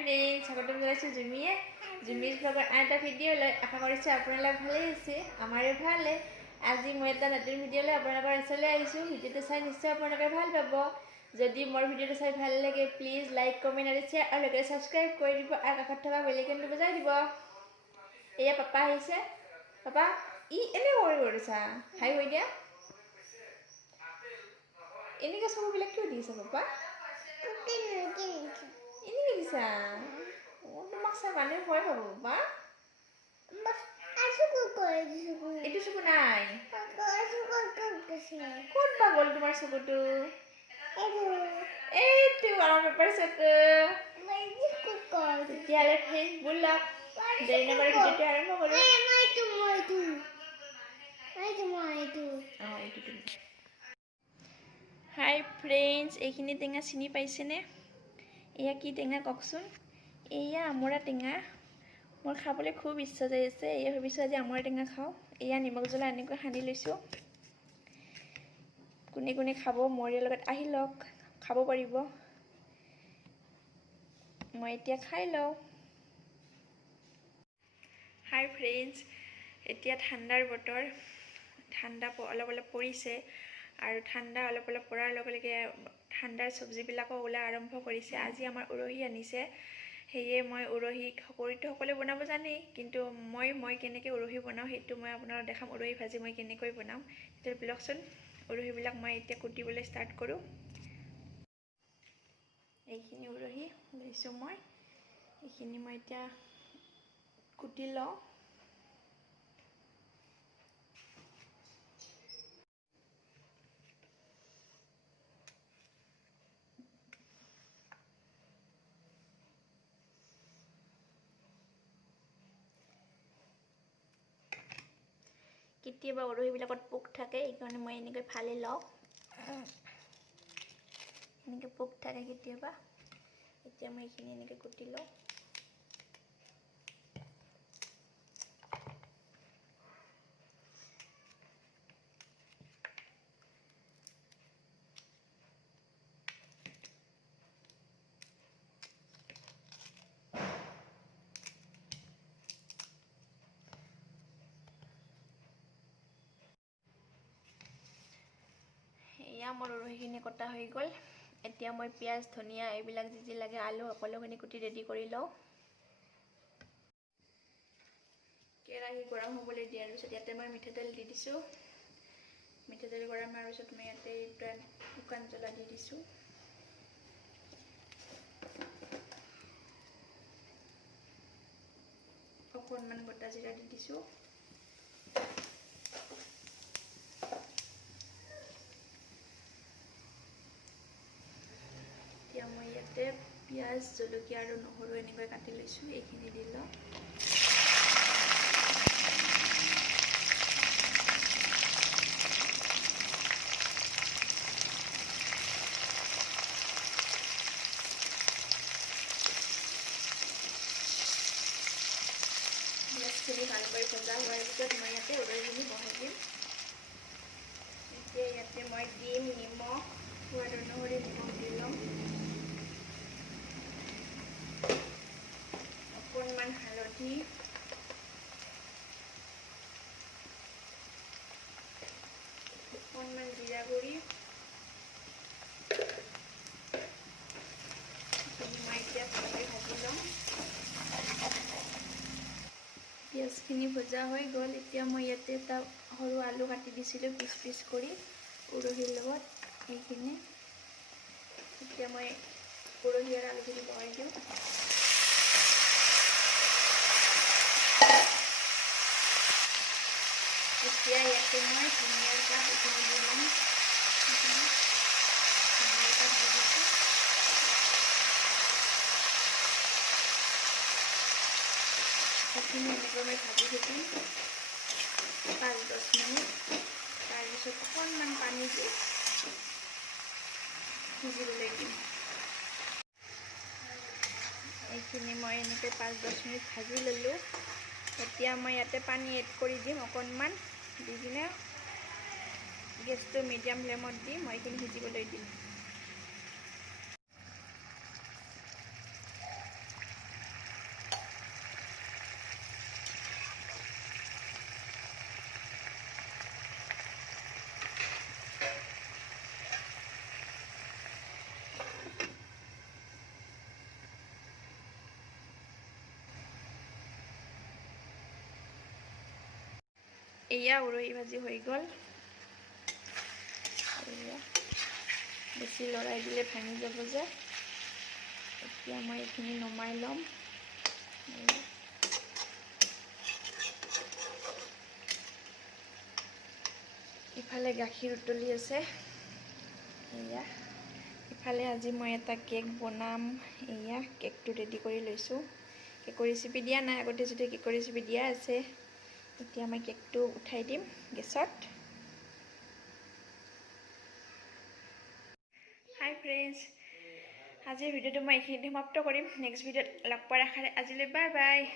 Friends, স্বাগতম জানাইছো জুমিৰ ব্লগৰ আন এটা ভিডিঅ'লৈ। আশা কৰিছোঁ আপোনালোক ভালেই আছে, আমাৰো ভালে। আজি মই এটা নতুন ভিডিঅ'লৈ আপোনালোকৰ ওচৰলৈ আহিছোঁ। ভিডিঅ'টো চাই নিশ্চয় আপোনালোকে ভাল পাব। যদি মোৰ ভিডিঅ'টো চাই ভাল লাগে প্লিজ লাইক, কমেণ্ট আৰু শ্বেয়াৰ আৰু লগতে ছাবস্ক্ৰাইব কৰি দিব আৰু কাষত থকা বেল আইকনটো বজাই দিব। এয়া পাপা আহিছে। পাপা এনে কৰিছা, হাই হৈ দিয়া। এনেকৈ চকুবিলাক কিয় দিছা পাপা? এনেকৈ দিছা? তোমাক চাই মানুহে ভয় পাব পাপা। এইটো চকু নাই। ক'ত বা গ'ল তোমাৰ চকুটো? এইটো আমাৰ পাপাৰ চকু। তেতিয়াহ'লে ফ্ৰেণ্ডছ ব'লক দেৰি নকৰি ভিডিঅ'টো আৰম্ভ কৰোঁ। হাই ফ্ৰেণ্ডছ, এইখিনি টেঙা চিনি পাইছেনে? এয়া কি টেঙা কওকচোন? এয়া আমৰা টেঙা। মোৰ খাবলৈ খুব ইচ্ছা যাই আছে। এয়া ভাবিছোঁ আজি আমৰা টেঙা খাওঁ। এয়া নিমখ জ্বলা এনেকৈ সানি লৈছোঁ। কোনে কোনে খাব মোৰ লগত আহি লওক, খাব পাৰিব। মই এতিয়া খাই লওঁ। হাই ফ্ৰেণ্ডছ, এতিয়া ঠাণ্ডাৰ বতৰ। ঠাণ্ডা অলপ অলপ পৰিছে আৰু ঠাণ্ডা অলপ অলপ পৰাৰ লগে লগে ঠাণ্ডাৰ চব্জিবিলাকো ওলাই আৰম্ভ কৰিছে। আজি আমাৰ উৰহি আনিছে, সেয়ে মই উৰহি কৰিতো সকলোৱে বনাব জানেই, কিন্তু মই কেনেকৈ উৰহি বনাওঁ সেইটো মই আপোনালোকক দেখাম। উৰহি ভাজি মই কেনেকৈ বনাওঁ সেইটো বোলকচোন। উৰহিবিলাক মই এতিয়া কুটিবলৈ ষ্টাৰ্ট কৰোঁ। এইখিনি উৰহি লৈছোঁ মই, এইখিনি মই এতিয়া কুটি লওঁ। কেতিয়াবা উৰহিবিলাকত পোক থাকে, এইকাৰণে মই এনেকৈ ফালি লওঁ। এনেকৈ পোক থাকে কেতিয়াবা। এতিয়া মই এইখিনি এনেকৈ কুটি লওঁ। এয়া মোৰ উৰহিখিনি কটা হৈ গ'ল। এতিয়া মই পিঁয়াজ, ধনিয়া এইবিলাক যি লাগে, আলু সকলোখিনি কুটি ৰেডি কৰি লওঁ। কেৰাহী গৰম হ'বলৈ দিয়াৰ পিছত ইয়াতে মই মিঠাতেল দি দিছোঁ। মিঠাতেল গৰম হোৱাৰ পিছত মই ইয়াতে শুকান জ্বলা দি দিছোঁ। অকণমান গোটা জিৰা দি দিছোঁ। এতিয়া মই ইয়াতে পিঁয়াজ, জলকীয়া আৰু নহৰু এনেকৈ কাটি লৈছোঁ, এইখিনি দি লওঁ। পিঁয়াজখিনি ভালকৈ ভজা হোৱাৰ পিছত মই ইয়াতে উৰহিখিনি বহাই দিম। এতিয়া ইয়াতে মই দিম নিমখ, সোৱাদ অনুসৰি নিমখ দি ল'ম। অকণমান হালধি, অকণমান জিৰা গুড়ি, মই এতিয়া ভালকৈ ভাজি ল'ম। পিঁয়াজখিনি ভজা হৈ গ'ল। এতিয়া মই ইয়াতে এটা সৰু আলু কাটি দিছিলোঁ পিচ পিচ কৰি উৰহিৰ লগত, এইখিনি এতিয়া মই উৰহি আৰু আলুখিনি বহাই দিওঁ। এতিয়া ইয়াতে মই ধনিয়াৰ পাত এইখিনি দি ল'ম। ধনিয়াৰ পাত দি দিছোঁ। এইখিনি এনেকৈ মই ভাজি থাকিম 5-10 মিনিট। তাৰপিছত অকণমান পানী দি সিজিবলৈ দিম। এইখিনি মই এনেকৈ 5-10 মিনিট ভাজি ল'লোঁ। এতিয়া মই ইয়াতে পানী এড কৰি দিম অকণমান, দি কিনে গেছটো মিডিয়াম ফ্লেমত দি মই এইখিনি সিজিবলৈ দিম। এয়া উৰহি ভাজি হৈ গ'ল। এয়া বেছি লৰাই দিলে ভাঙি যাব যে, এতিয়া মই এইখিনি নমাই ল'ম। ইফালে গাখীৰ উতলি আছে। এয়া ইফালে আজি মই এটা কেক বনাম। এয়া কেকটো ৰেডি কৰি লৈছোঁ। কেকৰ ৰেচিপি দিয়া নাই, আগতে যদি কেকৰ ৰেচিপি দিয়া আছে। এতিয়া মই কেকটো উঠাই দিম গেছত। হাই ফ্ৰেণ্ডছ, আজিৰ ভিডিঅ'টো মই এইখিনিতে সমাপ্ত কৰিম। নেক্সট ভিডিঅ'ত লগ পোৱাৰ আশাৰে আজিলৈ বাই বাই।